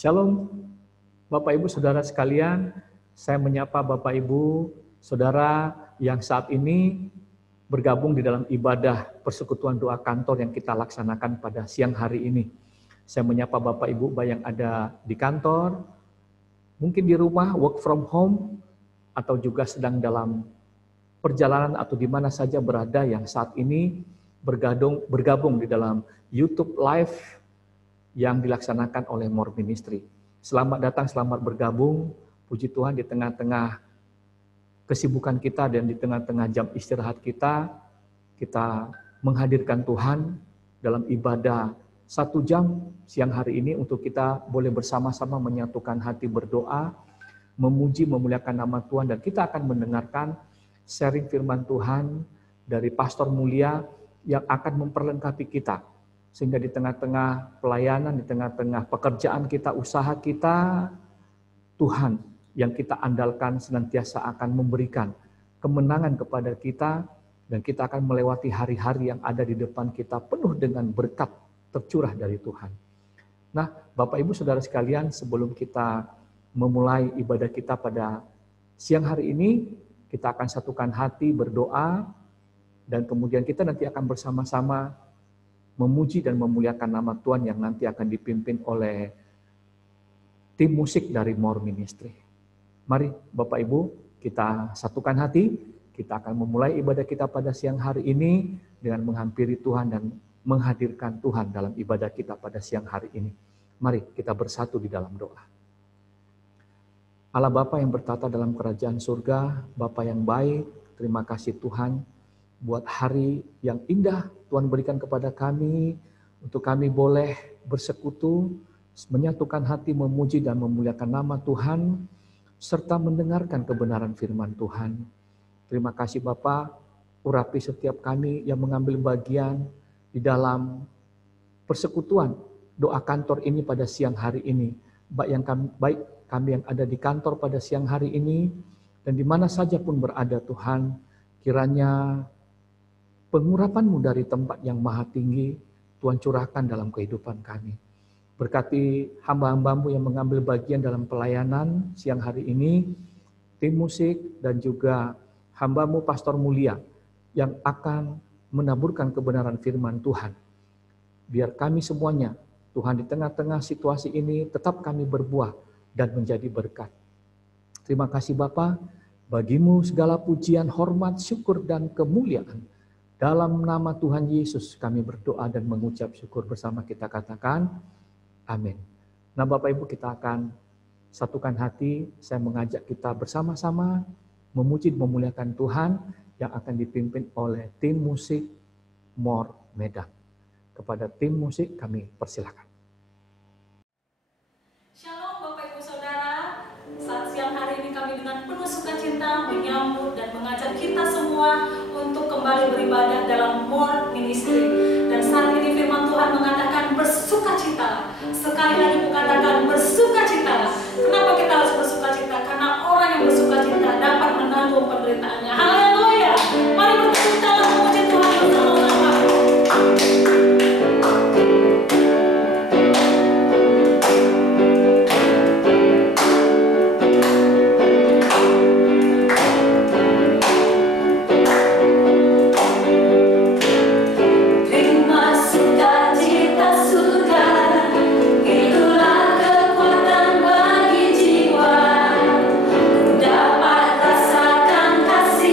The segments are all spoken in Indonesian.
Shalom, Bapak Ibu Saudara sekalian, saya menyapa Bapak Ibu Saudara yang saat ini bergabung di dalam ibadah persekutuan doa kantor yang kita laksanakan pada siang hari ini. Saya menyapa Bapak Ibu yang ada di kantor, mungkin di rumah, work from home, atau juga sedang dalam perjalanan atau di mana saja berada yang saat ini bergabung di dalam YouTube Live yang dilaksanakan oleh More Ministry. Selamat datang, selamat bergabung. Puji Tuhan di tengah-tengah kesibukan kita dan di tengah-tengah jam istirahat kita menghadirkan Tuhan dalam ibadah 1 jam siang hari ini untuk kita boleh bersama-sama menyatukan hati berdoa, memuji, memuliakan nama Tuhan, dan kita akan mendengarkan sharing firman Tuhan dari Pastor Mulia yang akan memperlengkapi kita. Sehingga di tengah-tengah pelayanan, di tengah-tengah pekerjaan kita, usaha kita, Tuhan yang kita andalkan senantiasa akan memberikan kemenangan kepada kita, dan kita akan melewati hari-hari yang ada di depan kita penuh dengan berkat tercurah dari Tuhan. Nah, Bapak Ibu Saudara sekalian, sebelum kita memulai ibadah kita pada siang hari ini, kita akan satukan hati berdoa, dan kemudian kita nanti akan bersama-sama memuji dan memuliakan nama Tuhan yang nanti akan dipimpin oleh tim musik dari More Ministry. Mari Bapak Ibu, kita satukan hati, kita akan memulai ibadah kita pada siang hari ini dengan menghampiri Tuhan dan menghadirkan Tuhan dalam ibadah kita pada siang hari ini. Mari kita bersatu di dalam doa. Allah Bapa yang bertata dalam kerajaan surga, Bapa yang baik, terima kasih Tuhan buat hari yang indah Tuhan berikan kepada kami, untuk kami boleh bersekutu, menyatukan hati, memuji dan memuliakan nama Tuhan, serta mendengarkan kebenaran firman Tuhan. Terima kasih Bapa, urapi setiap kami yang mengambil bagian di dalam persekutuan doa kantor ini pada siang hari ini. Baik kami yang ada di kantor pada siang hari ini, dan di mana saja pun berada Tuhan, kiranya pengurapan-Mu dari tempat yang maha tinggi, Tuhan curahkan dalam kehidupan kami. Berkati hamba-hamba-Mu yang mengambil bagian dalam pelayanan siang hari ini, tim musik dan juga hamba-Mu Pastor Mulia yang akan menaburkan kebenaran firman Tuhan. Biar kami semuanya, Tuhan di tengah-tengah situasi ini tetap kami berbuah dan menjadi berkat. Terima kasih Bapa, bagi-Mu segala pujian, hormat, syukur dan kemuliaan. Dalam nama Tuhan Yesus kami berdoa dan mengucap syukur bersama, kita katakan amin. Nah Bapak Ibu, kita akan satukan hati, saya mengajak kita bersama-sama memuji dan memuliakan Tuhan yang akan dipimpin oleh tim musik More Medan. Kepada tim musik kami persilakan. Shalom Bapak Ibu Saudara, saat siang hari ini kami dengan penuh sukacita menyambut dan mengajak kita semua untuk kembali beribadah dalam More Ministry. Dan saat ini firman Tuhan mengatakan bersukacita. Sekali lagi mengatakan bersukacita. Kenapa kita harus bersukacita? Karena orang yang bersukacita dapat menanggung penderitaannya. Haleluya. Mari bersukacita memuji Tuhan bersama-sama. Kasih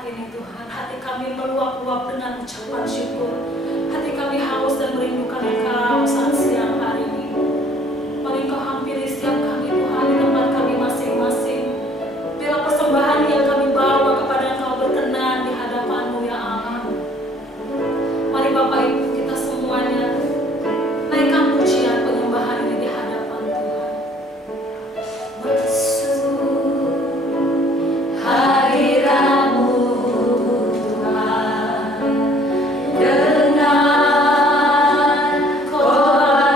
saat ini Tuhan, hati kami meluap-luap dengan ucapan syukur. Hati kami haus dan merindukan Engkau saat siang hari ini. Mari Engkau hampiri setiap kami Tuhan di tempat kami masing-masing. Biarlah persembahan yang kami bawa kepada Engkau berkenan di hadapan-Mu ya Allah. Mari Bapak Ibu kita semuanya naikkan pujian penyembahan ini di hadapan Tuhan. Hadirat-Mu Tuhan dengan kolam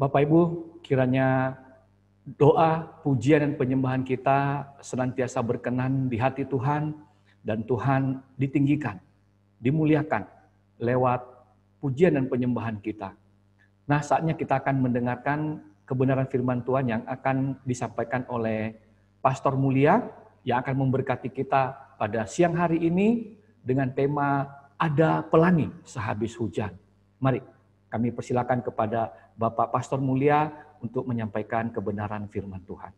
Bapak Ibu, kiranya doa, pujian, dan penyembahan kita senantiasa berkenan di hati Tuhan, dan Tuhan ditinggikan, dimuliakan lewat pujian dan penyembahan kita. Nah, saatnya kita akan mendengarkan kebenaran firman Tuhan yang akan disampaikan oleh Pastor Mulia, yang akan memberkati kita pada siang hari ini dengan tema Ada Pelangi Sehabis Hujan. Mari kami persilakan kepada Bapak Pastor Mulia untuk menyampaikan kebenaran firman Tuhan.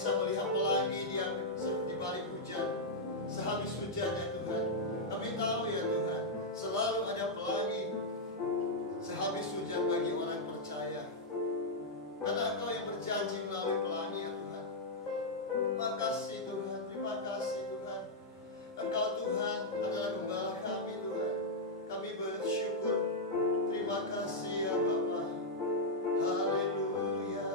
bisa melihat pelangi yang di balik hujan, sehabis hujan ya Tuhan. Kami tahu ya Tuhan, selalu ada pelangi sehabis hujan bagi orang percaya. Karena Engkau yang berjanji melalui pelangi ya Tuhan. Terima kasih Tuhan, terima kasih Tuhan. Engkau Tuhan adalah gembala kami Tuhan. Kami bersyukur. Terima kasih ya Bapa. Haleluya.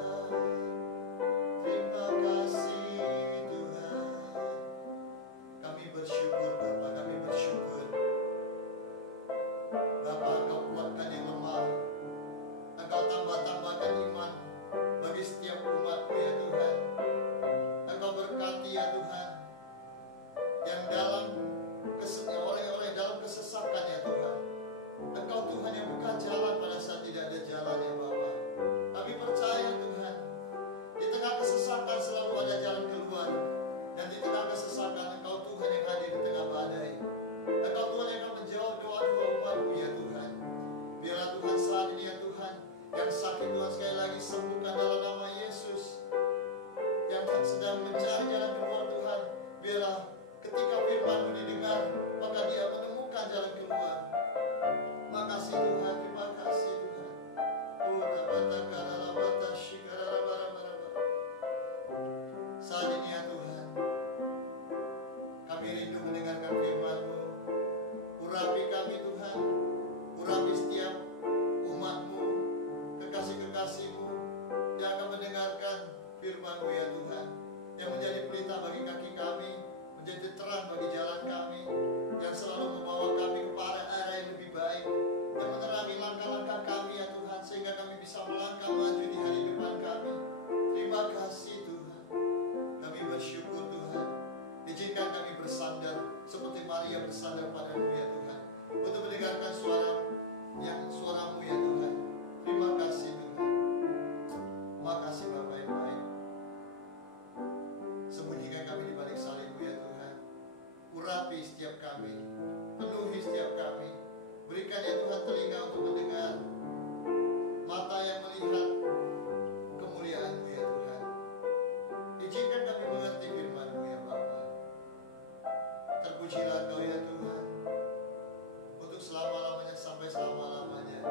Terima kasih Tuhan. Kami Saat ini ya Tuhan, kami rindu mendengarkan firman-Mu. Urapi kami Tuhan, urapi setiap umat-Mu, kekasih-kekasih-Mu yang akan mendengarkan firman-Mu ya Tuhan, yang menjadi pelita bagi kaki kami, menjadi terang bagi jalan kami, yang selalu membawa kami kepada arah yang lebih baik, yang menerangi langkah-langkah kami ya Tuhan, sehingga kami bisa melangkah maju di hari depan kami. Terima kasih Tuhan, kami bersyukur Tuhan. Izinkan kami bersandar seperti Maria bersandar padamu ya Tuhan, untuk mendengarkan suara-Mu ya Tuhan. Terima kasih Tuhan. Makasih Bapa yang baik. Sembunyikan kami di balik salib-Mu ya Tuhan. Urapi setiap kami, penuhi setiap kami. Berikan ya Tuhan telinga untuk mendengar, mata yang melihat kemuliaan-Mu ya Tuhan. Izinkan kami mengerti firman-Mu ya Bapa. Terpujilah Kau ya Tuhan, untuk selama-lamanya sampai selama-lamanya.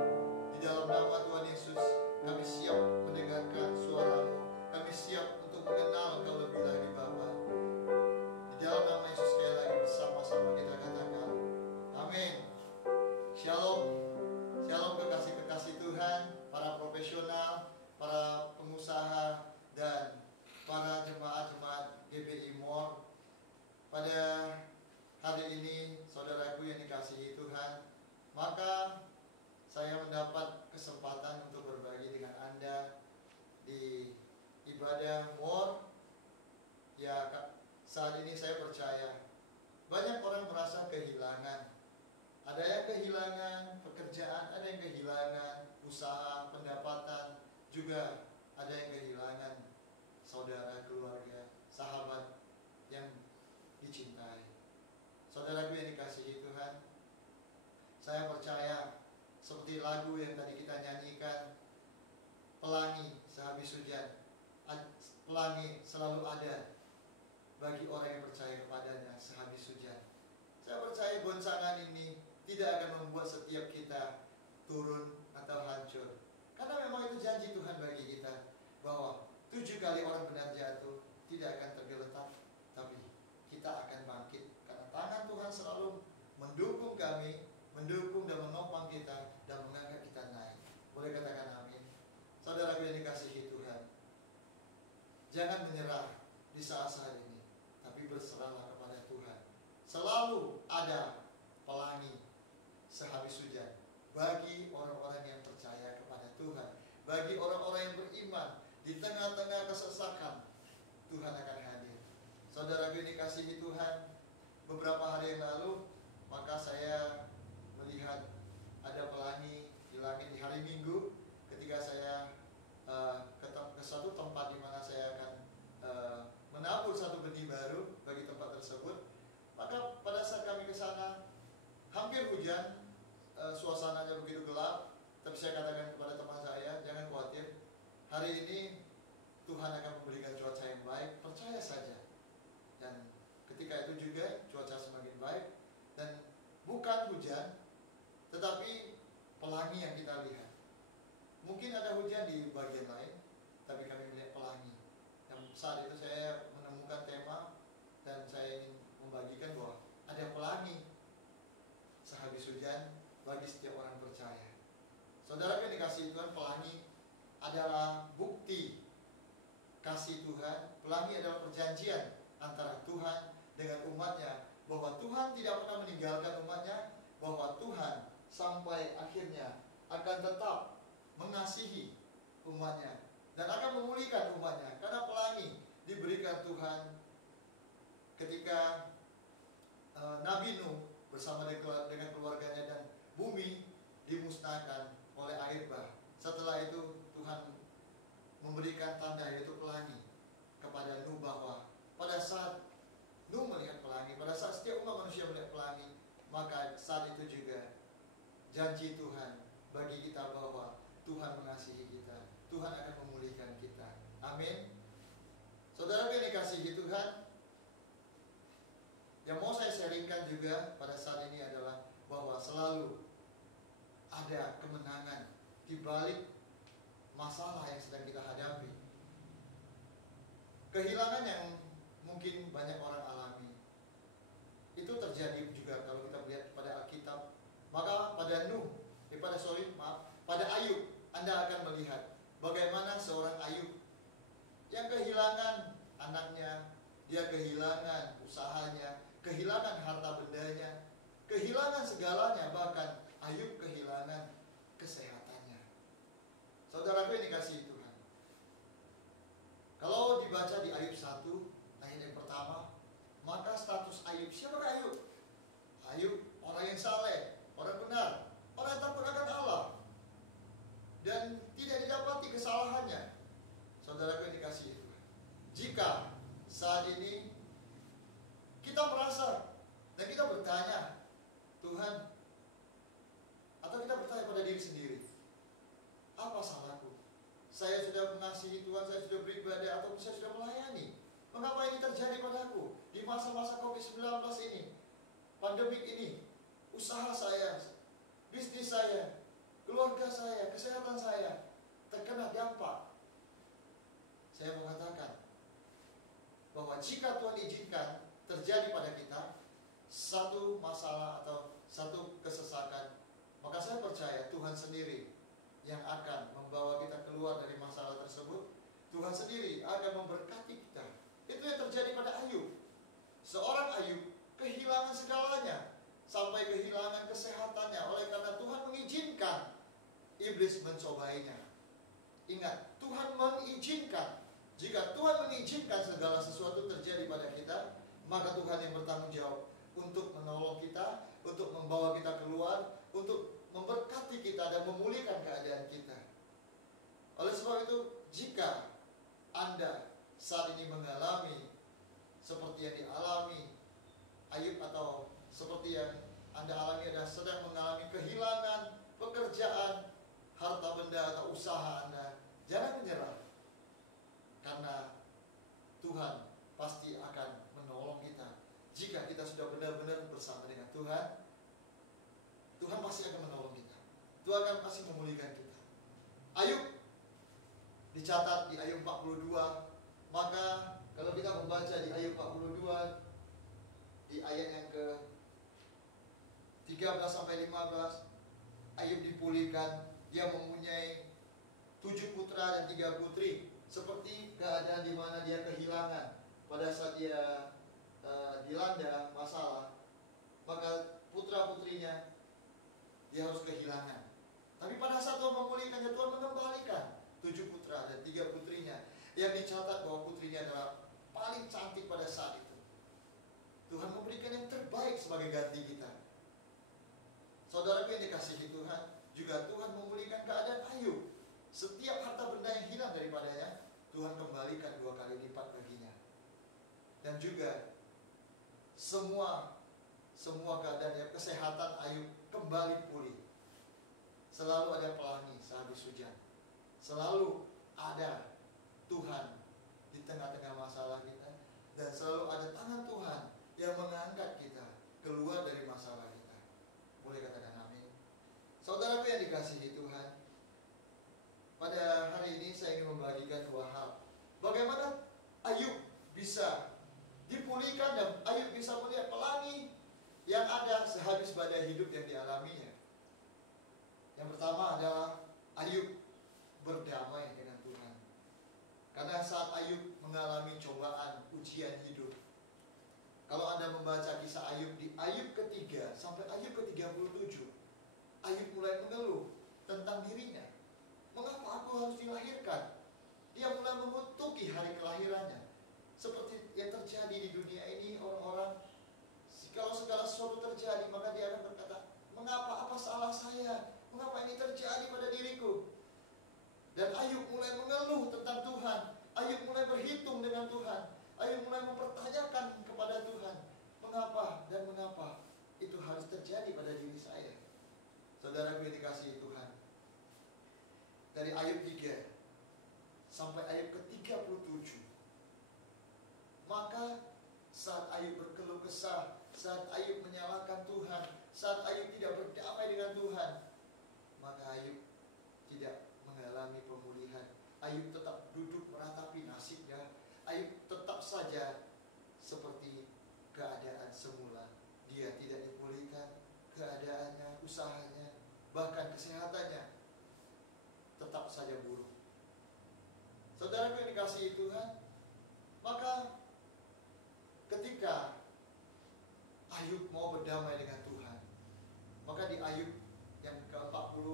Di dalam nama Tuhan Yesus, kami siap mendengarkan suara-Mu. Kami siap untuk mengenal Kau lebih lagi Bapa. Di dalam nama Yesus sekali lagi bersama-sama kita katakan, amin. Shalom. Shalom kekasih-kekasih Tuhan, para profesional, para pengusaha, dan para jemaat-jemaat GBI More. Pada hari ini, saudaraku yang dikasihi Tuhan, maka saya mendapat kesempatan untuk berbagi dengan Anda di ibadah More. Ya, saat ini saya percaya banyak orang merasa kehilangan. Ada yang kehilangan pekerjaan, ada yang kehilangan usaha, pendapatan, juga ada yang kehilangan saudara, keluarga, sahabat yang dicintai. Saudaraku yang dikasihi Tuhan, saya percaya seperti lagu yang tadi kita nyanyikan, pelangi sehabis hujan, pelangi selalu ada bagi orang yang percaya kepadanya sehabis hujan. Saya percaya goncangan ini tidak akan membuat setiap kita turun atau hancur, karena memang itu janji Tuhan bagi kita, bahwa 7 kali orang benar jatuh tidak akan tergeletak, tapi kita akan bangkit, karena tangan Tuhan selalu mendukung kami, mendukung dan menopang kita, dan mengangkat kita naik. Boleh katakan amin. Saudara yang dikasihi Tuhan, jangan menyerah di saat-saat ini, tapi berserahlah kepada Tuhan. Selalu ada pelangi sehabis hujan bagi orang-orang yang percaya kepada Tuhan, bagi orang-orang yang beriman. Di tengah-tengah kesesakan, Tuhan akan hadir. Saudara yang dikasihi Tuhan, beberapa hari yang lalu, maka saya melihat ada pelangi di langit di hari Minggu, ketika saya ke satu tempat di mana saya akan menabur satu benih baru bagi tempat tersebut. Maka pada saat kami ke sana, hampir hujan, suasananya begitu gelap. Tapi saya katakan kepada teman saya, jangan khawatir, hari ini Tuhan akan memberikan cuaca yang baik, percaya saja. Dan ketika itu juga cuaca semakin baik, dan bukan hujan, tetapi pelangi yang kita lihat. Mungkin ada hujan di bagian lain, tapi kami melihat pelangi. Dan saat itu saya menemukan tema, dan saya ingin membagikan bahwa ada pelangi sehabis hujan bagi setiap orang percaya. Saudara yang dikasihi Tuhan, pelangi adalah bukti kasih Tuhan. Pelangi adalah perjanjian antara Tuhan dengan umatnya, bahwa Tuhan tidak pernah meninggalkan umatnya, bahwa Tuhan sampai akhirnya akan tetap mengasihi umatnya dan akan memulihkan umatnya. Karena pelangi diberikan Tuhan ketika Nabi Nuh bersama dengan keluarganya, dan bumi dimusnahkan oleh air bah. Setelah itu Tuhan memberikan tanda, yaitu pelangi, kepada Nuh, bahwa pada saat Nuh melihat pelangi, pada saat setiap umat manusia melihat pelangi, maka saat itu juga janji Tuhan bagi kita bahwa Tuhan mengasihi kita, Tuhan akan memulihkan kita. Amin. Saudara yang dikasihi Tuhan, yang mau saya sharingkan juga pada saat ini adalah bahwa selalu ada kemenangan di balik masalah yang sedang kita hadapi. Kehilangan yang mungkin banyak orang alami itu terjadi juga kalau kita melihat pada Alkitab. Maka pada pada Ayub, Anda akan melihat bagaimana seorang Ayub yang kehilangan anaknya, dia kehilangan usahanya, kehilangan harta bendanya, kehilangan segalanya, bahkan Ayub kehilangan kesehatannya. Saudaraku yang dikasihi Tuhan, kalau dibaca di Ayub 1 ayat yang pertama, maka status Ayub, siapa Ayub? Ayub orang yang saleh, orang benar, orang yang takut akan Allah, dan tidak didapati kesalahannya. Saudaraku yang dikasihi Tuhan, jika saat ini kita merasa dan kita bertanya, Tuhan, atau kita bertanya pada diri sendiri, apa salahku? Saya sudah mengasihi Tuhan, saya sudah beribadah, atau saya sudah melayani. Mengapa ini terjadi padaku? Di masa-masa COVID-19 ini, pandemik ini, usaha saya, bisnis saya, keluarga saya, kesehatan saya terkena dampak. Saya mengatakan bahwa jika Tuhan izinkan terjadi pada kita satu masalah atau satu kesesakan, maka saya percaya Tuhan sendiri yang akan membawa kita keluar dari masalah tersebut. Tuhan sendiri akan memberkati kita. Itu yang terjadi pada Ayub. Seorang Ayub kehilangan segalanya, sampai kehilangan kesehatannya oleh karena Tuhan mengizinkan iblis mencobainya. Ingat, Tuhan mengizinkan. Jika Tuhan mengizinkan segala sesuatu terjadi pada kita, maka Tuhan yang bertanggung jawab untuk menolong kita, untuk membawa kita keluar, untuk memberkati kita dan memulihkan keadaan kita. Oleh sebab itu, jika Anda saat ini mengalami seperti yang dialami Ayub, atau seperti yang Anda alami, Anda sedang mengalami kehilangan pekerjaan, harta benda, atau usaha Anda, jangan menyerah. Karena Tuhan pasti akan menolong kita. Jika kita sudah benar-benar bersama dengan Tuhan, Tuhan pasti akan menolong kita. Tuhan akan pasti memulihkan kita. Ayub dicatat di Ayub 42. Maka kalau kita membaca di Ayub 42, di ayat yang ke 13 sampai 15, Ayub dipulihkan. Dia mempunyai 7 putra dan 3 putri. Seperti keadaan di mana dia kehilangan pada saat dia dilanda masalah, maka putra-putrinya dia harus kehilangan. Tapi pada saat Tuhan memulihkannya, Tuhan mengembalikan 7 putra dan 3 putrinya, yang dicatat bahwa putrinya adalah paling cantik pada saat itu. Tuhan memberikan yang terbaik sebagai ganti kita. Saudaraku yang dikasihi Tuhan, juga Tuhan memulihkan keadaan Ayub. Setiap harta benda yang hilang daripadanya, Tuhan kembalikan 2 kali lipat baginya. Dan juga semua keadaan kesehatan Ayub kembali pulih. Selalu ada pelangi sehabis hujan. Selalu ada Tuhan di tengah-tengah masalah kita, dan selalu ada tangan Tuhan yang mengangkat kita keluar dari masalah kita. Boleh katakan amin. Saudaraku yang dikasihi Tuhan, pada hari ini saya ingin membagikan 2 hal. Bagaimana Ayub bisa dipulihkan dan Ayub bisa melihat pelangi yang ada sehabis badai hidup yang dialaminya. Yang pertama adalah Ayub berdamai dengan Tuhan. Karena saat Ayub mengalami cobaan, ujian hidup, kalau Anda membaca kisah Ayub di Ayub ketiga sampai Ayub ke-37, Ayub mulai mengeluh tentang dirinya. Mengapa aku harus dilahirkan? Dia mulai mengutuki hari kelahirannya. Seperti yang terjadi di dunia ini, orang-orang, kalau segala sesuatu terjadi, maka dia akan berkata, mengapa, apa salah saya? Mengapa ini terjadi pada diriku? Dan Ayub mulai mengeluh tentang Tuhan. Ayub mulai berhitung dengan Tuhan. Ayub mulai mempertanyakan kepada Tuhan, mengapa dan mengapa itu harus terjadi pada diri saya? Saudaraku yang dikasihi Tuhan, dari Ayub 3 sampai Ayub ke-37, maka saat Ayub berkeluh kesah, saat Ayub menyalahkan Tuhan, saat Ayub tidak berdamai dengan Tuhan, maka Ayub tidak mengalami pemulihan Ayub tetap duduk meratapi nasibnya. Ayub tetap saja seperti keadaan semula. Dia tidak dipulihkan keadaannya, usahanya, bahkan kesehatannya tetap saja buruk. Saudara yang dikasihi Tuhan, maka ketika Ayub mau berdamai dengan Tuhan, maka di Ayub yang ke-40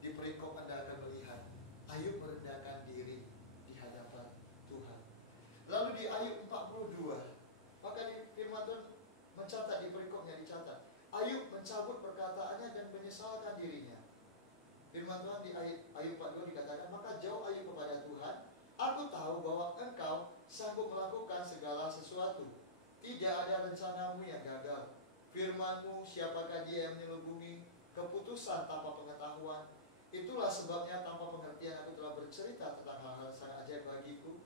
di perikop Anda akan melihat Ayub merendahkan diri di hadapan Tuhan. Lalu di Ayub 42, maka di firman Tuhan mencatat, di perikopnya dicatat, Ayub mencabut perkataannya dan menyesalkan dirinya. Firman Tuhan di Ayub 42 dikatakan, maka jauh Ayub kepada Tuhan, aku tahu bahwa Engkau sanggup melakukan segala sesuatu. Tidak ada rencanamu yang gagal. Firman-Mu, siapakah dia yang menyelubungi keputusan tanpa pengetahuan? Itulah sebabnya tanpa pengertian aku telah bercerita tentang hal-hal sangat ajaib bagiku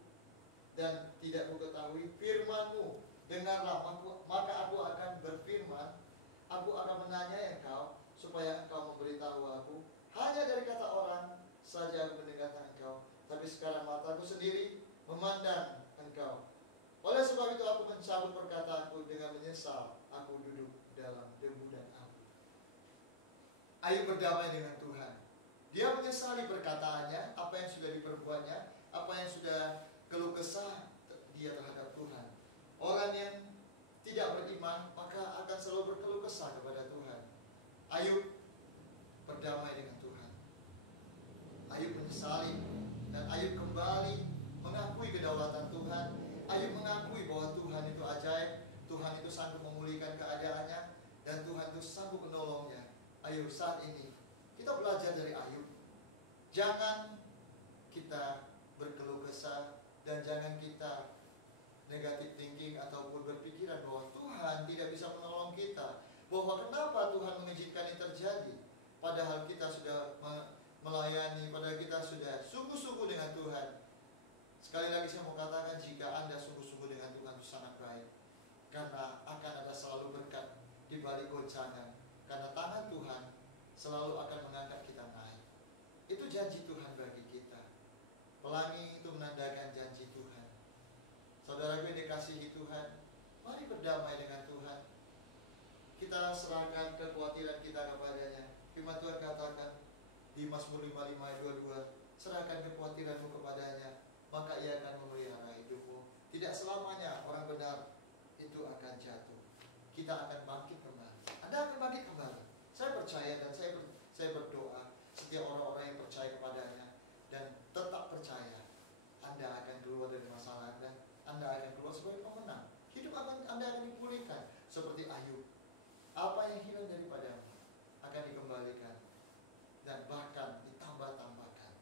dan tidak kuketahui. Firman-Mu, dengarlah, maka aku akan berfirman. Aku akan menanyai Engkau supaya Engkau memberitahu aku. Hanya dari kata orang saja aku mendengarkan Engkau, tapi sekarang mataku sendiri memandang Engkau. Oleh sebab itu aku mencabut perkataanku dengan menyesal. Aku duduk dalam debu dan abu. Ayub berdamai dengan Tuhan. Dia menyesali perkataannya, apa yang sudah diperbuatnya, apa yang sudah keluh kesah dia terhadap Tuhan. Orang yang tidak beriman maka akan selalu berkeluh kesah kepada Tuhan. Ayub berdamai dengan Tuhan. Ayub menyesali dan Ayub kembali mengakui kedaulatan Tuhan. Ayub mengakui bahwa Tuhan itu ajaib, Tuhan itu sanggup memulihkan keadaannya, dan Tuhan itu sanggup menolongnya. Ayub, saat ini kita belajar dari Ayub. Jangan kita berkeluh kesah dan jangan kita negatif thinking ataupun berpikiran bahwa Tuhan tidak bisa menolong kita, bahwa kenapa Tuhan mengizinkan ini terjadi, padahal kita sudah melayani, padahal kita sudah sungguh-sungguh dengan Tuhan. Sekali lagi saya mau katakan, jika Anda sungguh-sungguh dengan Tuhan itu sangat baik, karena akan ada selalu berkat di balik goncangan, karena tangan Tuhan selalu akan mengangkat kita naik. Itu janji Tuhan bagi kita. Pelangi itu menandakan janji Tuhan. Saudara gue dikasihi Tuhan, mari berdamai dengan Tuhan. Kita serahkan kekhawatiran kita kepadanya. Firman Tuhan katakan di Mazmur 55 ayat 22, serahkan kekhawatiranmu kepadanya, maka ia akan memelihara hidupmu. Tidak selamanya orang benar itu akan jatuh. Kita akan bangkit kembali. Anda akan bangkit kembali. Saya percaya dan saya berdoa setiap orang-orang yang percaya kepadanya dan tetap percaya, Anda akan keluar dari masalah Anda akan keluar sebagai pemenang. Hidup Anda akan dipulihkan seperti Ayub. Apa yang hilang daripadamu akan dikembalikan dan bahkan ditambah-tambahkan.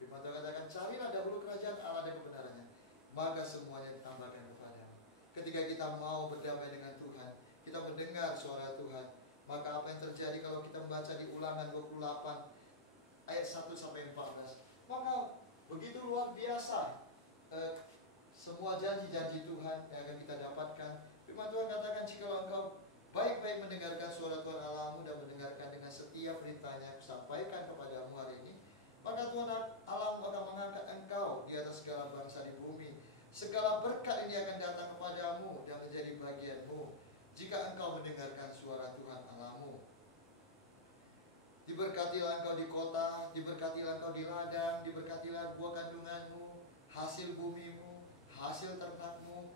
Firman Tuhan katakan, carilah dahulu kerajaan Allah dan kebenarannya, maka semuanya ditambahkan kepadamu. Ketika kita mau berdamai dengan Tuhan, kita mendengar suara Tuhan, maka apa yang terjadi kalau kita membaca di Ulangan 28 ayat 1 sampai 14, maka begitu luar biasa semua janji-janji Tuhan yang akan kita dapatkan. Firman Tuhan katakan, jika engkau baik-baik mendengarkan suara Tuhan Allahmu dan mendengarkan dengan setiap perintahnya yang sampaikan kepadamu hari ini, maka Tuhan Allahmu akan mengangkat engkau di atas segala bangsa di bumi. Segala berkat ini akan datang kepadamu dan menjadi bagianmu jika engkau mendengarkan suara Tuhan Allahmu. Diberkatilah engkau di kota, diberkatilah engkau di ladang, diberkatilah buah kandunganmu, hasil bumimu, hasil ternakmu,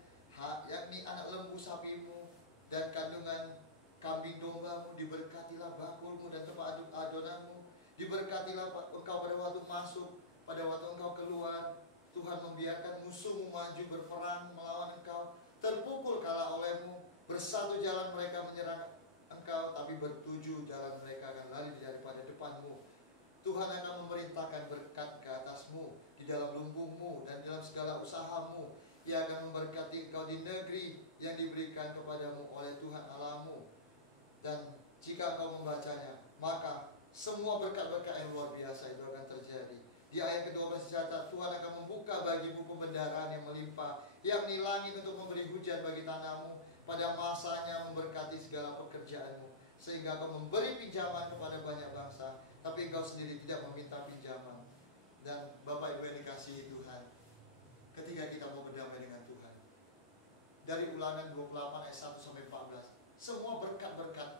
yakni anak lembu sapimu dan kandungan kambing dombamu. Diberkatilah bakulmu dan tempat adonanmu. Diberkatilah engkau pada waktu masuk, pada waktu engkau keluar. Tuhan membiarkan musuhmu maju berperang melawan engkau, terpukul kalah olehmu. Bersatu jalan mereka menyerang engkau, tapi bertujuh jalan mereka akan lari daripada depanmu. Tuhan akan memerintahkan berkat ke atasmu, di dalam lumbungmu dan dalam segala usahamu. Ia akan memberkati engkau di negeri yang diberikan kepadamu oleh Tuhan Allahmu. Dan jika engkau membacanya, maka semua berkat-berkat yang luar biasa itu akan terjadi. Di ayat ke-12 dicatat, Tuhan akan membuka bagimu pembendaraan yang melimpah, yakni langit untuk memberi hujan bagi tanahmu, pada masanya memberkati segala pekerjaanmu, sehingga engkau memberi pinjaman kepada banyak bangsa, tapi engkau sendiri tidak meminta pinjaman. Dan Bapak Ibu yang dikasihi dari Ulangan 28 ayat 1 sampai 14. Semua berkat-berkat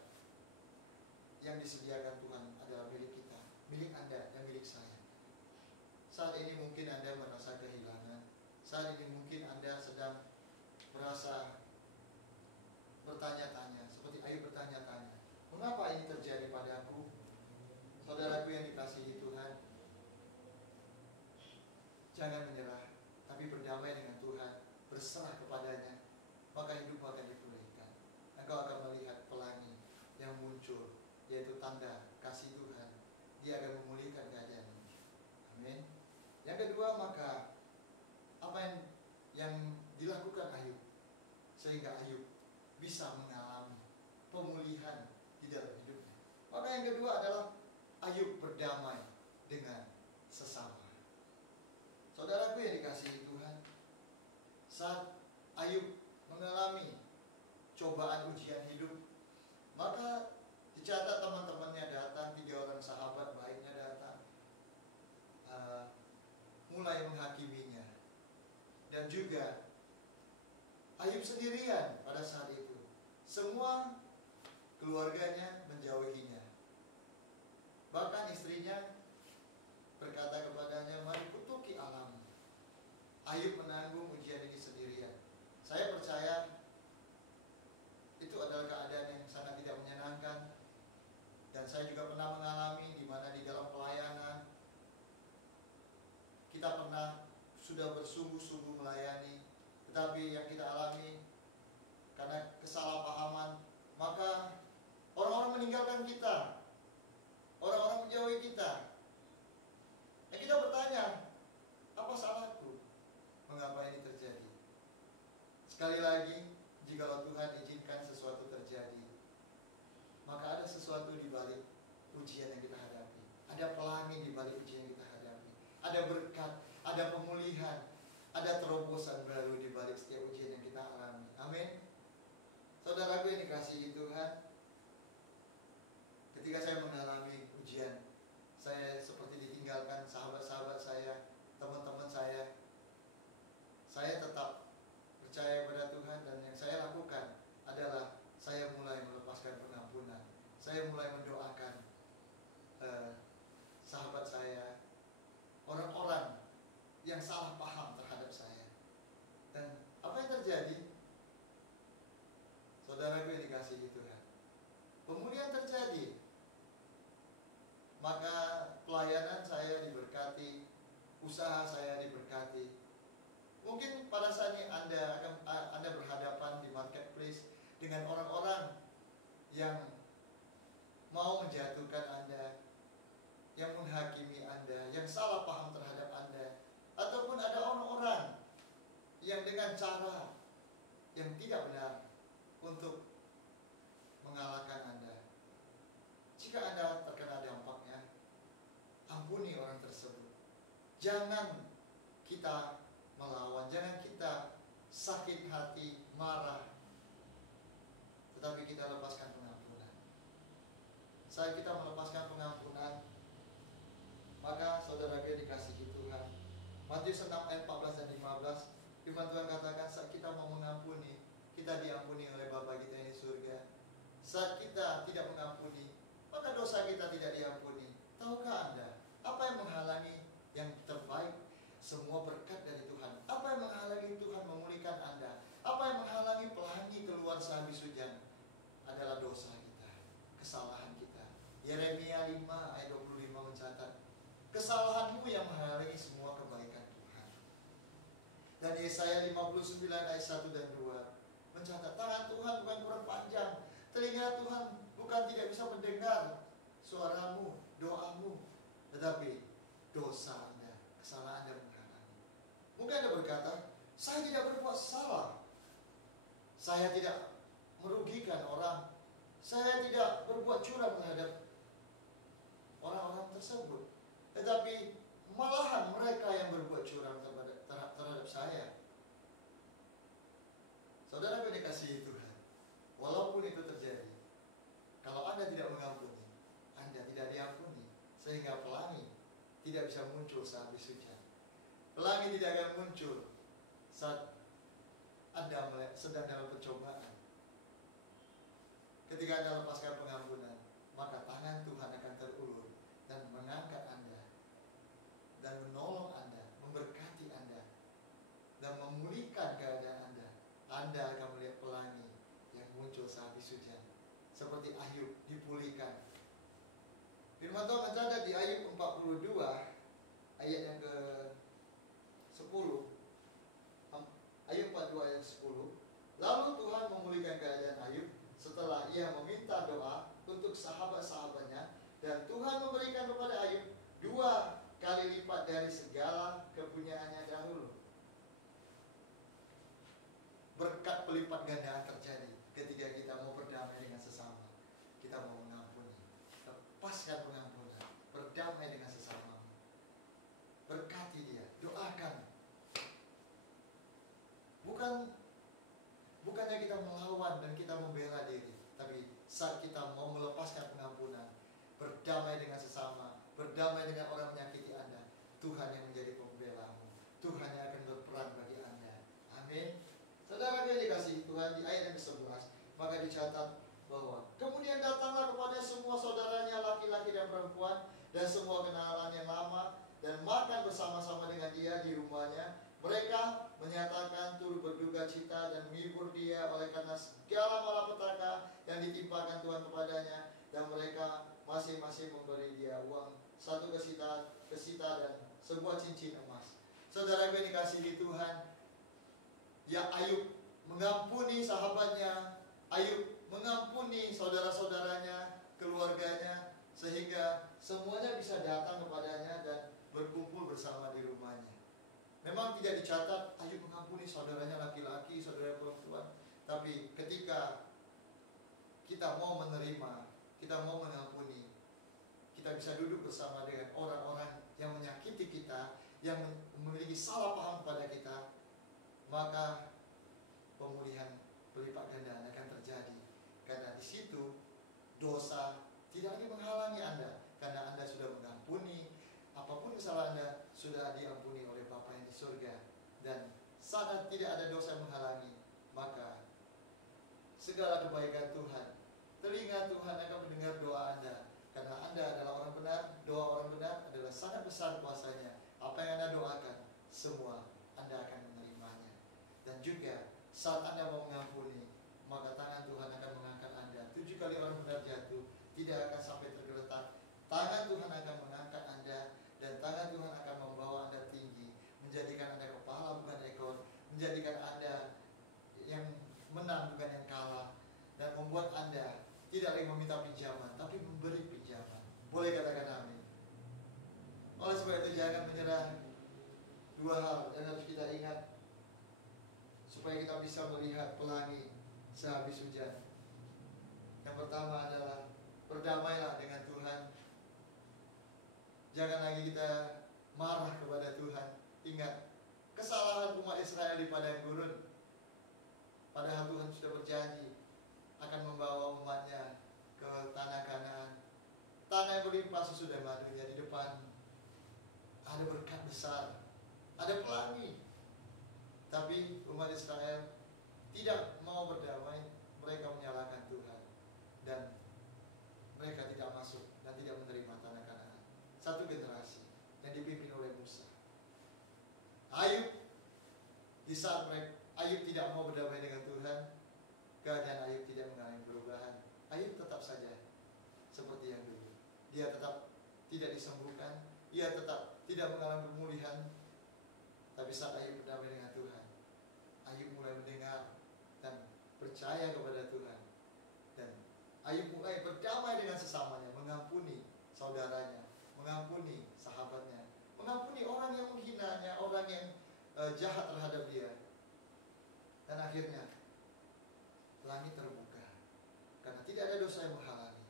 yang disediakan Tuhan adalah milik kita, milik Anda dan milik saya. Saat ini mungkin Anda merasa kehilangan. Saat ini mungkin Anda sedang merasa bertanya-tanya, seperti Ayub bertanya-tanya, mengapa ini terjadi padaku? Saudaraku yang dikasihi Tuhan, jangan menyerah, tapi berdamai dengan Tuhan, berserah kepadanya, maka hidup akan dipulihkan. Engkau akan melihat pelangi yang muncul, yaitu tanda kasih Tuhan. Dia akan memulihkan keadaan ini. Amin. Yang kedua, maka apa yang dilakukan Ayub sehingga Ayub bisa mengalami pemulihan di dalam hidupnya. Maka yang kedua adalah Ayub berdamai dengan sesama. Saudaraku yang dikasihi Tuhan, saat Ayub mengalami cobaan ujian hidup, maka dicatat teman-temannya datang, 3 orang sahabat baiknya datang, mulai menghakiminya. Dan juga Ayub sendirian pada saat itu. Semua keluarganya menjauhinya. Bahkan istrinya berkata kepadanya, mari kutuki alammu. Ayub menanggung ujian ini sendirian. Saya percaya itu adalah keadaan yang sangat tidak menyenangkan. Dan saya juga pernah mengalami di mana di dalam pelayanan kita pernah sudah bersungguh-sungguh melayani, tetapi yang kita alami karena kesalahpahaman, maka orang-orang meninggalkan kita, orang-orang menjauhi kita. Dan kita bertanya, apa salahku? Mengapa ini terjadi? Sekali lagi, jikalau Tuhan izinkan sesuatu terjadi, maka ada sesuatu di balik ujian yang kita hadapi. Ada pelangi di balik ujian yang kita hadapi. Ada berkat, ada pemulihan, ada terobosan baru di balik setiap ujian yang kita alami. Amin. Saudaraku yang dikasihi Tuhan, ketika saya mengalami ujian, saya seperti ditinggalkan sahabat-sahabat saya, teman-teman saya tetap percaya pada Tuhan, dan yang saya lakukan adalah saya mulai melepaskan pengampunan. Saya mulai mendoakan sahabat saya, orang-orang yang salah paham terhadap saya. Dan apa yang terjadi? Saudaraku yang dikasihi Tuhan, pemulihan terjadi. Maka pelayanan saya diberkati, usaha saya diberkati. Mungkin pada saat ini Anda berhadapan di marketplace dengan orang-orang yang mau menjatuhkan Anda, yang menghakimi Anda, yang salah paham terhadap Anda, ataupun ada orang-orang yang dengan cara yang tidak benar untuk mengalahkan Anda. Jika Anda terkena dampaknya, ampuni orang tersebut. Jangan kita melawan, jangan kita sakit hati, marah, tetapi kita lepaskan pengampunan. Saat kita melepaskan pengampunan, maka saudara yang dikasihi Tuhan, Matius 6 ayat 14 dan 15, firman Tuhan katakan, saat kita mau mengampuni, kita diampuni oleh Bapa kita yang di surga. Saat kita tidak mengampuni, maka dosa kita tidak diampuni. Tahukah Anda apa yang menghalangi yang terbaik? Semua berkat dari Tuhan. Apa yang menghalangi Tuhan memulihkan Anda? Apa yang menghalangi pelangi keluar sehabis hujan? Adalah dosa kita, kesalahan kita. Yeremia 5 ayat 25 mencatat, kesalahanmu yang menghalangi semua kebaikan Tuhan. Dan Yesaya 59 ayat 1 dan 2 mencatat, tangan Tuhan bukan kurang panjang, telinga Tuhan bukan tidak bisa mendengar suaramu, doamu, tetapi dosa Anda, kesalahan Anda menghalangi. Mungkin Anda berkata, saya tidak berbuat salah, saya tidak merugikan orang, saya tidak berbuat curang terhadap orang-orang tersebut, tetapi malahan mereka yang berbuat curang terhadap saya. Saudara yang dikasihi Tuhan, walaupun itu terjadi, kalau Anda tidak mengampuni, Anda tidak diampuni, sehingga pelangi tidak bisa muncul sehabis hujan. Pelangi tidak akan muncul saat Anda sedang dalam percobaan, ketika Anda lepaskan pengampunan, maka tangan Tuhan akan terulur dan mengangkat Anda dan menolong Anda, memberkati Anda dan memulihkan keadaan Anda. Anda akan melihat pelangi yang muncul sehabis hujan, seperti Ayub dipulihkan. Firman Tuhan mencatat di Ayub 42 ayat yang ke-10. Ayub 42 ayat 10. Lalu Tuhan memulihkan keadaan Ayub setelah ia meminta doa untuk sahabat-sahabatnya, dan Tuhan memberikan kepada Ayub 2 kali lipat dari segala kepunyaannya dahulu. Berkat pelipat gandaan terjadi ketika kita mau berdamai dengan sesama, kita mau mengampuni. Lepaskan pengampunan, berdamai dengan sesama, berkati dia, doakan. Bukannya kita melawan dan kita membela diri, tapi saat kita mau melepaskan pengampunan, berdamai dengan sesama, berdamai dengan orang menyakiti Anda, Tuhan yang menjadi pembelamu, Tuhan yang akan berperan bagi Anda. Amin. Saudara yang dikasihi Tuhan, di ayat yang ke-11 maka dicatat bahwa kemudian datanglah kepada semua saudaranya laki-laki dan perempuan dan semua kenalan yang lama, dan makan bersama-sama dengan dia di rumahnya. Mereka menyatakan turut berduka cita dan menghibur dia oleh karena segala malapetaka yang ditimpakan Tuhan kepadanya, dan mereka masing-masing memberi dia uang 1 kesita dan sebuah cincin emas. Saudara yang dikasihi Tuhan, ya Ayub mengampuni sahabatnya, Ayub mengampuni saudara-saudaranya, keluarganya, sehingga semuanya bisa datang kepadanya dan berkumpul bersama di rumahnya. Memang tidak dicatat Ayub mengampuni saudaranya laki-laki, saudara perempuan, tapi ketika kita mau menerima, kita mau mengampuni, kita bisa duduk bersama dengan orang-orang yang menyakiti kita, yang memiliki salah paham pada kita, maka pemulihan berlipat ganda akan terjadi. Karena di situ dosa tidak lagi menghalangi Anda, karena Anda sudah mengampuni. Apapun kesalahan Anda sudah diampuni oleh Bapa yang di surga. Dan saat tidak ada dosa yang menghalangi, maka segala kebaikan Tuhan, telinga Tuhan akan mendengar doa Anda. Karena Anda adalah orang benar, doa orang benar adalah sangat besar kuasanya. Apa yang Anda doakan, semua Anda akan menerimanya. Dan juga saat Anda mau mengampuni, maka tangan Tuhan akan mengangkat Anda. 7 kali orang benar jatuh, tidak akan sampai tergeletak. Tangan Tuhan akan mengangkat Anda, dan tangan Tuhan akan membawa Anda tinggi, menjadikan Anda kepala bukan ekor, menjadikan Anda yang menang bukan yang kalah, dan membuat Anda tidak lagi meminta pinjaman, tapi memberi pinjaman. Boleh katakan amin. Oleh sebab itu jangan menyerah. 2 hal yang harus kita ingat supaya kita bisa melihat pelangi sehabis hujan. Yang pertama adalah berdamailah dengan Tuhan. Jangan lagi kita marah kepada Tuhan. Ingat kesalahan umat Israel di padang gurun, padahal Tuhan sudah berjanji akan membawa umatnya ke tanah Kanaan, tanah yang berlimpah susu dan madunya. Di depan ada berkat besar, ada pelangi. Tapi umat Israel tidak mau berdamai. Mereka menyalahkan Tuhan, dan mereka tidak masuk dan tidak menerima tanah Kanaan. Satu generasi yang dipimpin oleh Musa. Ayub, di saat Ayub tidak mau berdamai dengan Tuhan, keadaan Ayub tidak mengalami perubahan. Ayub tetap saja seperti yang dulu. Dia tetap tidak disembuhkan, ia tetap tidak mengalami pemulihan. Tapi saat Ayub berdamai dengan Tuhan, Ayub mulai mendengar dan percaya kepada Tuhan. Dan Ayub mulai berdamai dengan sesamanya, mengampuni saudaranya, mengampuni sahabatnya, mengampuni orang yang menghinanya, orang yang jahat terhadap dia. Dan akhirnya langit terbuka, karena tidak ada dosa yang menghalangi.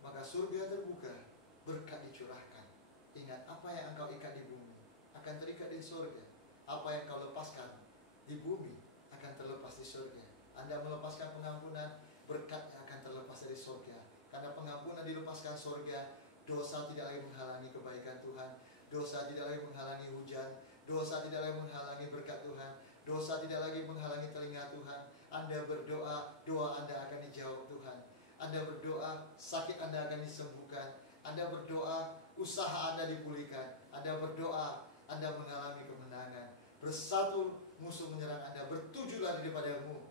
Maka surga terbuka, berkat dicurahkan. Ingat, apa yang engkau ikat di bumi akan terikat di surga. Apa yang kau lepaskan di bumi akan terlepas di surga. Anda melepaskan pengampunan, berkatnya akan terlepas dari surga. Karena pengampunan dilepaskan surga, dosa tidak lagi menghalangi kebaikan Tuhan, dosa tidak lagi menghalangi hujan, dosa tidak lagi menghalangi berkat Tuhan, Dosa tidak lagi menghalangi telinga Tuhan. Anda berdoa, doa Anda akan dijawab Tuhan. Anda berdoa, sakit Anda akan disembuhkan. Anda berdoa, usaha Anda dipulihkan. Anda berdoa, Anda mengalami kemenangan. Bersatu musuh menyerang Anda, bertujuh lari daripadamu.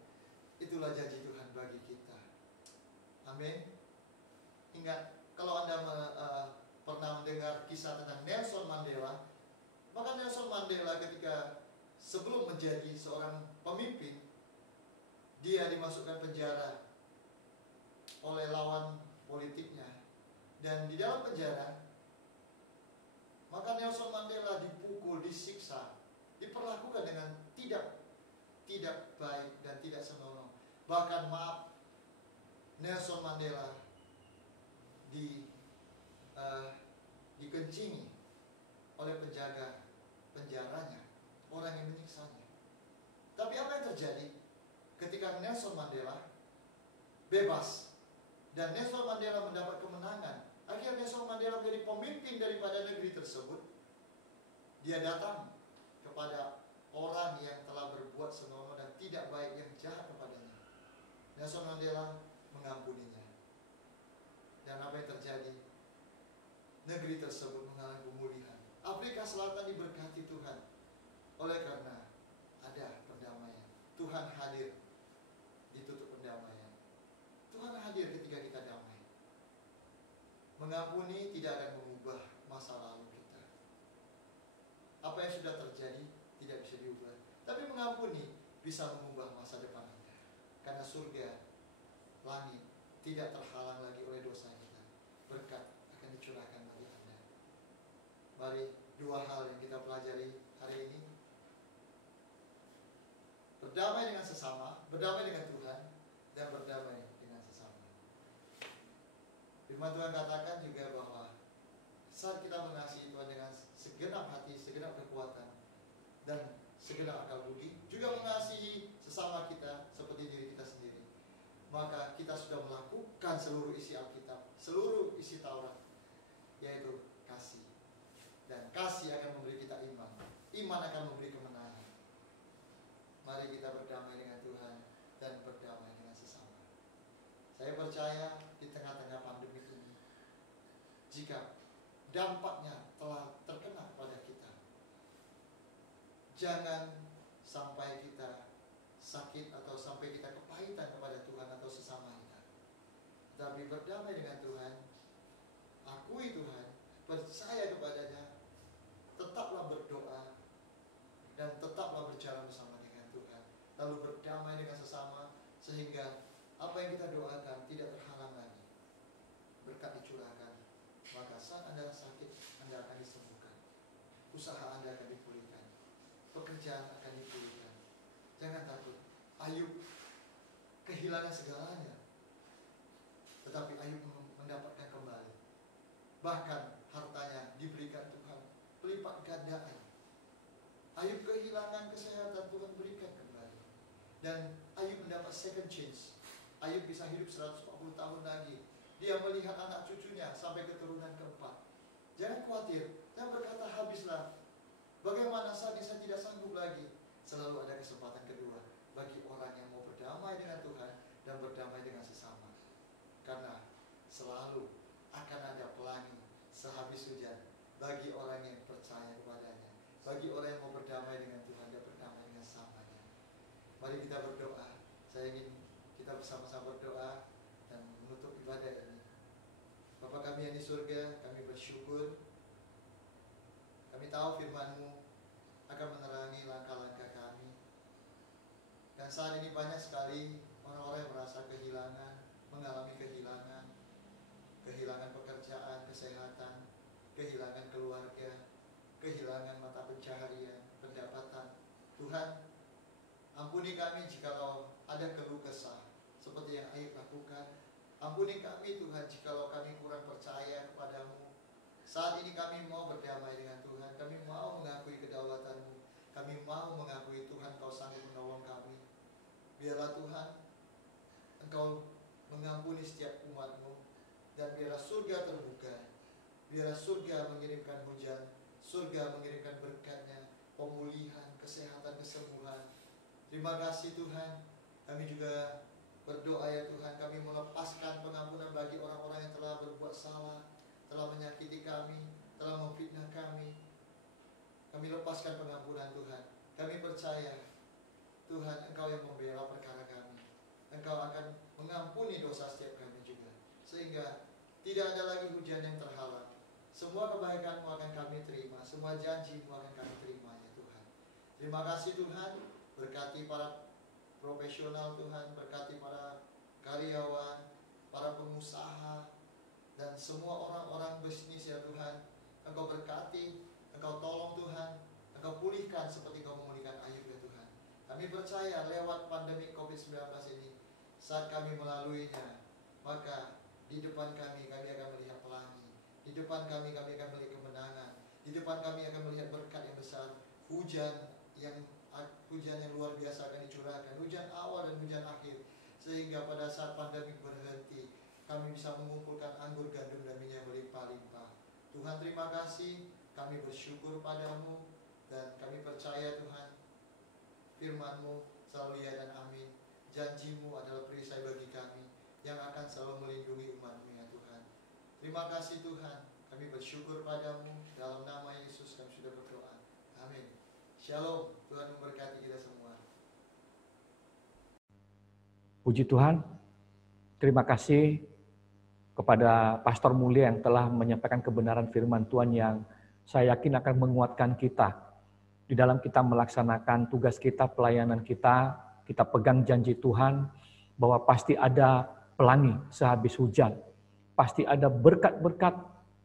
Itulah janji Tuhan bagi kita. Amin. Ingat, kalau Anda pernah mendengar kisah tentang Nelson Mandela, maka Nelson Mandela ketika sebelum menjadi seorang pemimpin, dia dimasukkan penjara oleh lawan politiknya. Dan di dalam penjara, maka Nelson Mandela dipukul, disiksa, diperlakukan dengan tidak baik dan tidak senonoh. Bahkan maaf, Nelson Mandela dikencingi oleh penjaga penjaranya, orang yang menyiksanya. Tapi apa yang terjadi ketika Nelson Mandela bebas dan Nelson Mandela mendapat kemenangan? Akhirnya Nelson Mandela menjadi pemimpin daripada negeri tersebut. Dia datang kepada orang yang telah berbuat senonoh dan tidak baik, yang jahat kepadanya. Nelson Mandela mengampuninya. Dan apa yang terjadi? Negeri tersebut mengalami pemulihan. Afrika Selatan diberkati Tuhan. Oleh karena ada perdamaian. Tuhan hadir di tutup pendamaian. Tuhan hadir ketika kita damai. Mengampuni tidak akan mengubah masa lalu kita. Apa yang sudah terjadi tidak bisa diubah. Tapi mengampuni bisa mengubah masa depan Anda. Karena surga, langit tidak terhalang lagi oleh dosa kita. Berkat akan dicurahkan bagi Anda. Mari, dua hal yang kita pelajari hari ini. Berdamai dengan sesama, berdamai dengan Tuhan, dan berdamai dengan sesama. Firman Tuhan katakan juga bahwa saat kita mengasihi Tuhan dengan segenap hati, segenap kekuatan, dan segenap akal budi, juga mengasihi sesama kita seperti diri kita sendiri, maka kita sudah melakukan seluruh isi Alkitab, seluruh isi Taurat, yaitu kasih. Dan kasih akan memberi kita iman. Iman akan memberi kemenangan. Mari kita berdamai dengan Tuhan dan berdamai dengan sesama. Saya percaya di tengah-tengah pandemi ini, jika dampaknya telah terkena pada kita, jangan sampai kita sakit atau sampai kita kepahitan kepada Tuhan atau sesama kita. Tapi berdamai dengan Tuhan, akui Tuhan, percaya kepadanya, tetaplah berdoa, dan tetaplah berjalan bersama dengan Tuhan. Lalu berdamai dengan sesama, sehingga apa yang kita doakan tidak terhalang lagi. Berkat dicurahkan, maka saat Anda sakit, Anda akan disembuhkan. Usaha Anda akan dipulihkan. Pekerjaan akan dipulihkan. Jangan takut. Ayub kehilangan segalanya, tetapi Ayub mendapatkan kembali. Bahkan hartanya diberikan Tuhan pelipat gandaan. Ayub kehilangan kesehatan, Tuhan berikan kembali. Dan Ayub mendapat second chance. Ayub bisa hidup 140 tahun lagi. Dia melihat anak cucunya sampai keturunan keempat. Jangan khawatir, jangan berkata habislah. Bagaimana saat saya tidak sanggup lagi? Selalu ada kesempatan kedua bagi orang yang mau berdamai dengan Tuhan dan berdamai dengan sesama. Karena selalu akan ada pelangi sehabis hujan bagi orang yang percaya kepadanya, bagi orang yang mau berdamai dengan Tuhan dan berdamai dengan sesamanya. Mari kita berdoa. Saya ingin kita bersama-sama berdoa dan menutup ibadah ini. Bapa kami yang di surga, kami bersyukur. Kami tahu firman-Mu akan menerangi langkah-langkah kami. Dan saat ini banyak sekali orang-orang yang merasa kehilangan, mengalami kehilangan. Kehilangan pekerjaan, kesehatan, kehilangan keluarga, kehilangan mata pencaharian, pendapatan. Tuhan, ampuni kami jikalau ada keluh kesah seperti yang Ayub lakukan. Ampuni kami Tuhan jikalau kami kurang percaya kepadamu. Saat ini kami mau berdamai dengan Tuhan. Kami mau mengakui kedaulatan-Mu. Kami mau mengakui Tuhan Kau sanggup menolong kami. Biarlah Tuhan Engkau mengampuni setiap umat-Mu. Dan biarlah surga terbuka. Biarlah surga mengirimkan hujan. Surga mengirimkan berkat-Nya, pemulihan, kesehatan, kesembuhan, Terima kasih Tuhan. Kami juga berdoa ya Tuhan, kami melepaskan pengampunan bagi orang-orang yang telah berbuat salah, telah menyakiti kami, telah memfitnah kami. Kami lepaskan pengampunan Tuhan. Kami percaya Tuhan, Engkau yang membela perkara kami. Engkau akan mengampuni dosa setiap kami juga, sehingga tidak ada lagi hujan yang terhalang. Semua kebaikan-Mu akan kami terima, semua janji-Mu akan kami terima ya Tuhan. Terima kasih Tuhan, berkati para profesional Tuhan, berkati para karyawan, para pengusaha, dan semua orang-orang bisnis ya Tuhan. Engkau berkati, Engkau tolong Tuhan, Engkau pulihkan seperti Engkau memulihkan Ayub ya Tuhan. Kami percaya lewat pandemi COVID-19 ini, saat kami melaluinya, maka di depan kami akan melihat pelangi. Di depan kami akan melihat kemenangan. Di depan kami akan melihat berkat yang besar. Hujan yang luar biasa akan dicurahkan. Hujan awal dan hujan akhir. Sehingga pada saat pandemi berhenti, kami bisa mengumpulkan anggur, gandum, dan minyak berlimpah-limpah. Tuhan terima kasih. Kami bersyukur padamu. Dan kami percaya Tuhan, firman-Mu selalu ya dan amin. Janji-Mu adalah perisai bagi kami, yang akan selalu melindungi umat-Mu ya Tuhan. Terima kasih Tuhan, kami bersyukur padamu. Dalam nama Yesus kami sudah berdoa. Amin. Shalom, Tuhan memberkati kita semua. Puji Tuhan, terima kasih kepada Pastor Mulia yang telah menyampaikan kebenaran firman Tuhan yang saya yakin akan menguatkan kita di dalam kita melaksanakan tugas kita, pelayanan kita pegang janji Tuhan bahwa pasti ada pelangi sehabis hujan. Pasti ada berkat-berkat,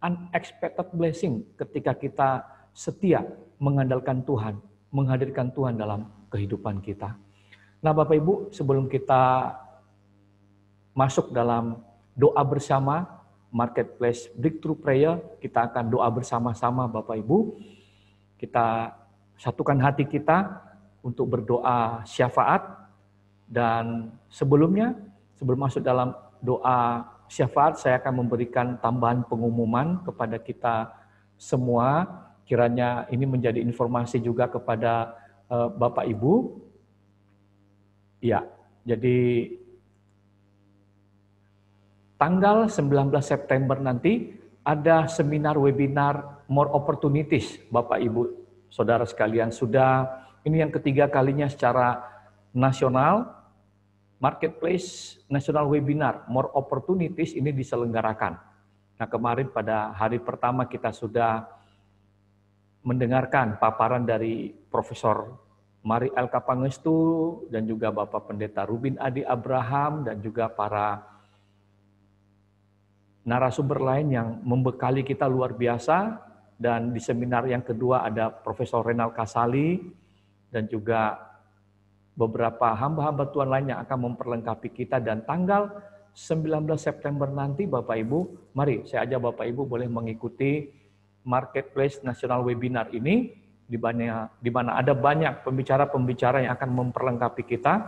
unexpected blessing ketika kita setia mengandalkan Tuhan, menghadirkan Tuhan dalam kehidupan kita. Nah Bapak Ibu, sebelum kita masuk dalam doa bersama, Marketplace Breakthrough Prayer, kita akan doa bersama-sama Bapak Ibu. Kita satukan hati kita untuk berdoa syafaat. Dan sebelum masuk dalam doa syafaat, saya akan memberikan tambahan pengumuman kepada kita semua. Kiranya ini menjadi informasi juga kepada Bapak Ibu. Ya, jadi tanggal 19 September nanti ada seminar webinar More Opportunities. Bapak Ibu, Saudara sekalian, ini yang ketiga kalinya secara nasional. Marketplace National Webinar More Opportunities ini diselenggarakan. Nah kemarin pada hari pertama kita sudah mendengarkan paparan dari Profesor Mari Elka Pangestu dan juga Bapak Pendeta Rubin Adi Abraham dan juga para narasumber lain yang membekali kita luar biasa. Dan di seminar yang kedua ada Profesor Renal Kasali dan juga beberapa hamba-hamba Tuhan lain yang akan memperlengkapi kita. Dan tanggal 19 September nanti Bapak Ibu, mari saya ajak Bapak Ibu boleh mengikuti Marketplace National Webinar ini, di mana ada banyak pembicara-pembicara yang akan memperlengkapi kita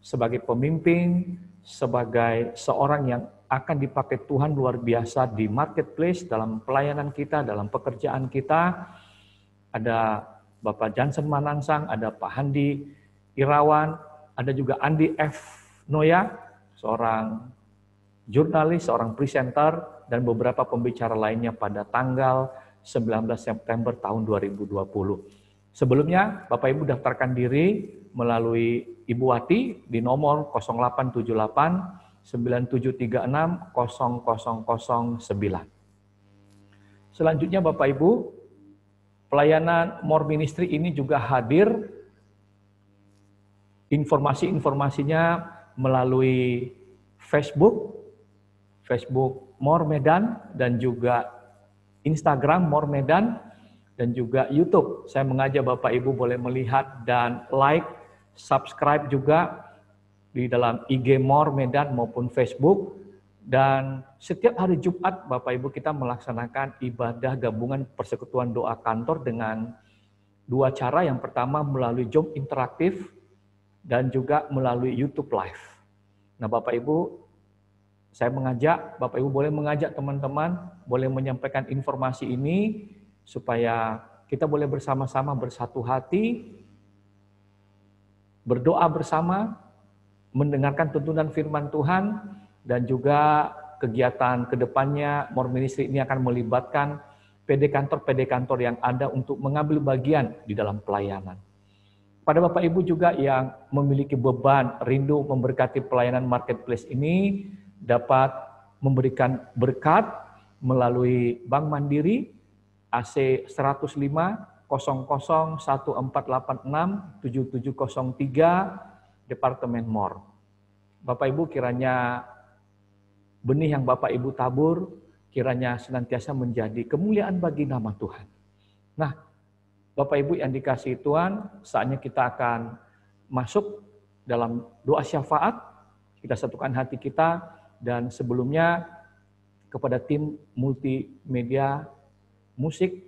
sebagai pemimpin, sebagai seorang yang akan dipakai Tuhan luar biasa di marketplace, dalam pelayanan kita, dalam pekerjaan kita. Ada Bapak Jansen Manansang, ada Pak Handi Irawan, ada juga Andi F. Noya, seorang jurnalis, seorang presenter, dan beberapa pembicara lainnya pada tanggal 19 September tahun 2020. Sebelumnya, Bapak Ibu daftarkan diri melalui Ibu Wati di nomor 0878 9736 0009. Selanjutnya Bapak Ibu, pelayanan More Ministry ini juga hadir informasi-informasinya melalui Facebook More Medan, dan juga Instagram More Medan, dan juga YouTube. Saya mengajak Bapak Ibu boleh melihat dan like, subscribe juga di dalam IG More Medan maupun Facebook. Dan setiap hari Jumat Bapak Ibu kita melaksanakan ibadah gabungan persekutuan doa kantor dengan dua cara. Yang pertama melalui Zoom interaktif dan juga melalui YouTube Live. Nah Bapak Ibu, saya mengajak Bapak Ibu boleh mengajak teman-teman, boleh menyampaikan informasi ini supaya kita boleh bersama-sama bersatu hati berdoa bersama, mendengarkan tuntunan firman Tuhan, dan juga kegiatan kedepannya More Ministry ini akan melibatkan PD kantor yang ada untuk mengambil bagian di dalam pelayanan. Pada Bapak Ibu juga yang memiliki beban rindu memberkati pelayanan marketplace ini dapat memberikan berkat melalui Bank Mandiri AC 105 00 1486 7703 Departemen More. Bapak Ibu, kiranya benih yang Bapak Ibu tabur kiranya senantiasa menjadi kemuliaan bagi nama Tuhan. Nah, Bapak Ibu yang dikasihi Tuhan, saatnya kita akan masuk dalam doa syafaat. Kita satukan hati kita, dan sebelumnya kepada tim multimedia musik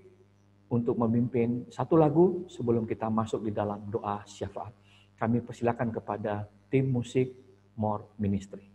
untuk memimpin satu lagu sebelum kita masuk di dalam doa syafaat. Kami persilakan kepada tim musik More Ministry.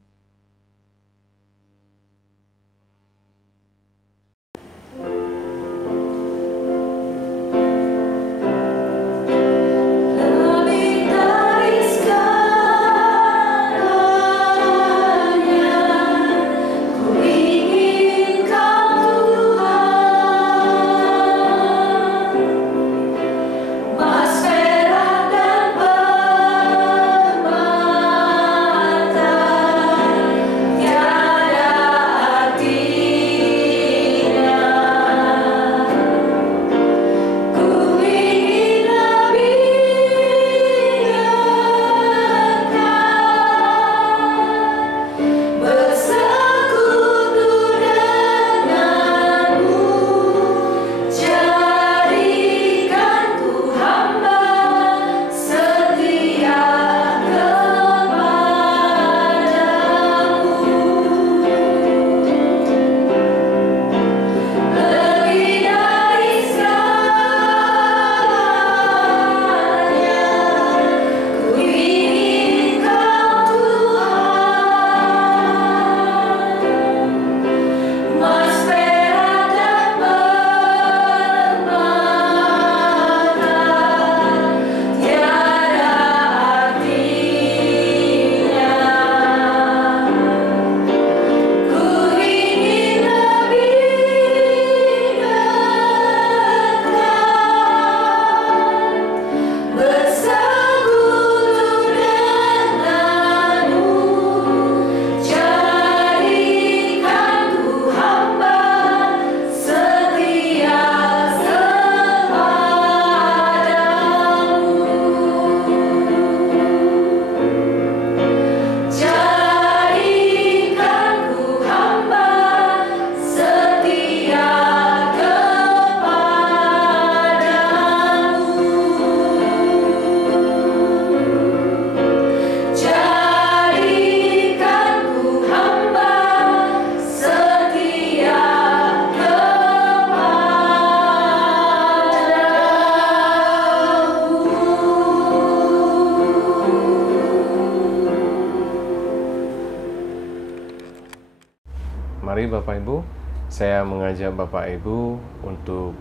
Mari Bapak Ibu, saya mengajak Bapak Ibu untuk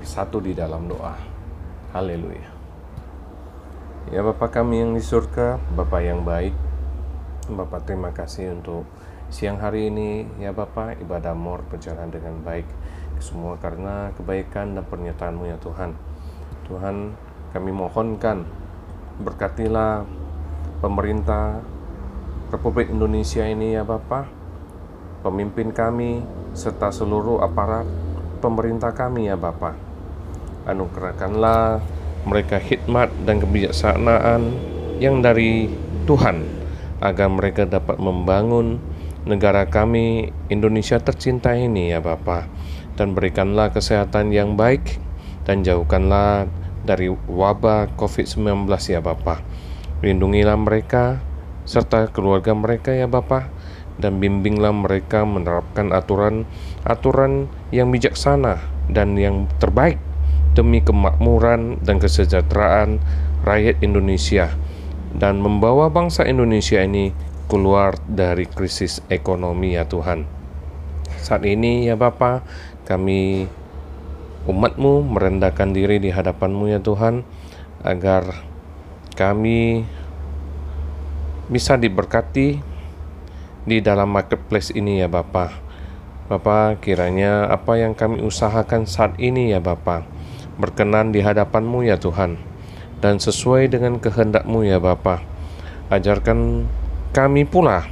bersatu di dalam doa. Haleluya. Ya Bapa kami yang di surga, Bapa yang baik, Bapa terima kasih untuk siang hari ini. Ya Bapa, ibadah More berjalan dengan baik semua karena kebaikan dan pernyataan-Mu ya Tuhan. Tuhan, kami mohonkan berkatilah pemerintah Republik Indonesia ini ya Bapa, pemimpin kami serta seluruh aparat pemerintah kami ya Bapa. Anugerahkanlah mereka hikmat dan kebijaksanaan yang dari Tuhan, agar mereka dapat membangun negara kami Indonesia tercinta ini ya Bapa. Dan berikanlah kesehatan yang baik dan jauhkanlah dari wabah COVID-19 ya Bapa. Lindungilah mereka serta keluarga mereka ya Bapa, dan bimbinglah mereka menerapkan aturan yang bijaksana dan yang terbaik demi kemakmuran dan kesejahteraan rakyat Indonesia, dan membawa bangsa Indonesia ini keluar dari krisis ekonomi ya Tuhan. Saat ini ya Bapa, kami umat-Mu merendahkan diri di hadapan-Mu ya Tuhan, agar kami bisa diberkati di dalam marketplace ini ya Bapa. Bapa, kiranya apa yang kami usahakan saat ini ya Bapa, berkenan di hadapan-Mu ya Tuhan, dan sesuai dengan kehendak-Mu ya Bapa. Ajarkan kami pula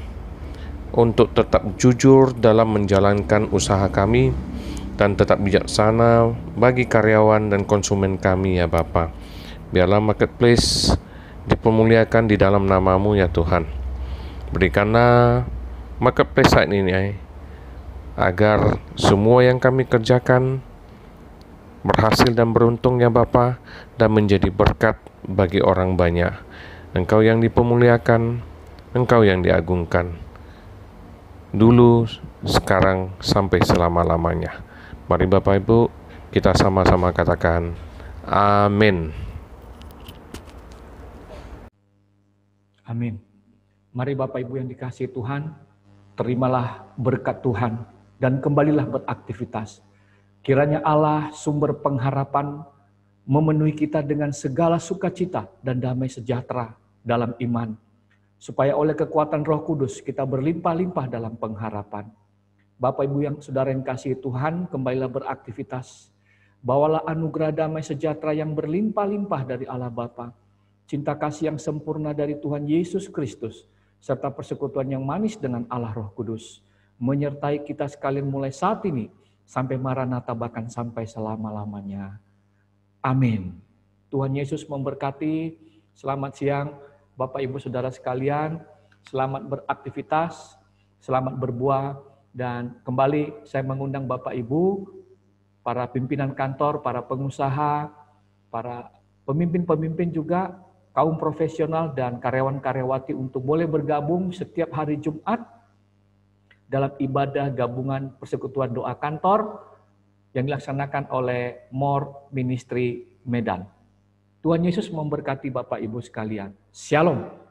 untuk tetap jujur dalam menjalankan usaha kami, dan tetap bijaksana bagi karyawan dan konsumen kami ya Bapa. Biarlah marketplace dipermuliakan di dalam nama-Mu ya Tuhan. Berikanlah marketplace saat ini agar semua yang kami kerjakan berhasil dan beruntung ya Bapa, dan menjadi berkat bagi orang banyak. Engkau yang dipermuliakan, Engkau yang diagungkan, dulu, sekarang, sampai selama-lamanya. Mari Bapak Ibu, kita sama-sama katakan amin. Amin. Mari Bapak Ibu yang dikasihi Tuhan, terimalah berkat Tuhan dan kembalilah beraktivitas. Kiranya Allah sumber pengharapan memenuhi kita dengan segala sukacita dan damai sejahtera dalam iman, supaya oleh kekuatan Roh Kudus kita berlimpah-limpah dalam pengharapan. Bapak Ibu yang saudara yang kasih Tuhan, kembalilah beraktivitas. Bawalah anugerah damai sejahtera yang berlimpah-limpah dari Allah Bapa, cinta kasih yang sempurna dari Tuhan Yesus Kristus, serta persekutuan yang manis dengan Allah Roh Kudus, menyertai kita sekalian mulai saat ini, sampai Maranatha bahkan sampai selama-lamanya. Amin. Tuhan Yesus memberkati. Selamat siang Bapak Ibu Saudara sekalian. Selamat beraktivitas, selamat berbuah. Dan kembali saya mengundang Bapak Ibu, para pimpinan kantor, para pengusaha, para pemimpin-pemimpin juga, kaum profesional dan karyawan-karyawati untuk boleh bergabung setiap hari Jumat dalam ibadah gabungan persekutuan doa kantor yang dilaksanakan oleh More Ministry Medan. Tuhan Yesus memberkati Bapak Ibu sekalian. Shalom.